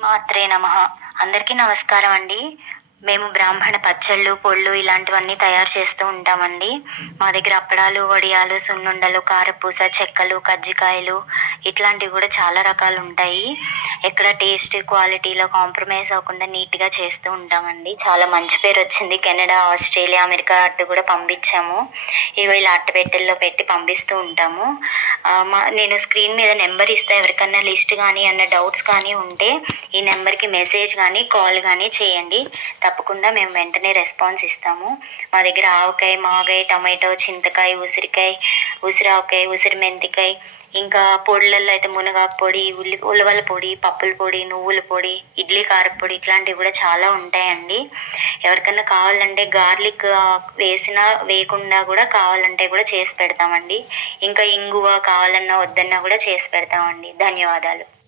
మాత్రే నమ. అందరికీ నమస్కారం అండి. మేము బ్రాహ్మణ పచ్చళ్ళు పొళ్ళు ఇలాంటివన్నీ తయారు చేస్తూ ఉంటామండి. మా దగ్గర అప్పడాలు వడియాలు సున్నుండలు కారపూస చెక్కలు కజ్జికాయలు ఇట్లాంటివి కూడా చాలా రకాలు ఉంటాయి. ఎక్కడ టేస్ట్ క్వాలిటీలో కాంప్రమైజ్ అవ్వకుండా నీట్గా చేస్తూ ఉంటామండి. చాలా మంచి పేరు వచ్చింది. కెనడా ఆస్ట్రేలియా అమెరికా అట్టు కూడా పంపించాము. ఇగో ఇలా అట్టపెట్టెల్లో పెట్టి పంపిస్తూ ఉంటాము. మా నేను స్క్రీన్ మీద నెంబర్ ఇస్తే. ఎవరికన్నా లిస్ట్ కానీ అన్న డౌట్స్ కానీ ఉంటే ఈ నెంబర్కి మెసేజ్ కానీ కాల్ కానీ చేయండి. తప్పకుండా మేము వెంటనే రెస్పాన్స్ ఇస్తాము. మా దగ్గర ఆవకాయ మాగాయ టమాటో చింతకాయ ఉసిరికాయ ఉసిరావకాయ ఉసిరి మెంతికాయ ఇంకా పొడులలో అయితే మునగాకు పొడి ఉల్లి ఉలవల పొడి పప్పుల పొడి నువ్వుల పొడి ఇడ్లీ కారపొడి ఇట్లాంటివి కూడా చాలా ఉంటాయండి. ఎవరికైనా కావాలంటే గార్లిక్ వేసినా వేయకుండా కూడా కావాలంటే కూడా చేసి పెడతామండి. ఇంకా ఇంగువ కావాలన్నా వద్దన్నా కూడా చేసి పెడతామండి. ధన్యవాదాలు.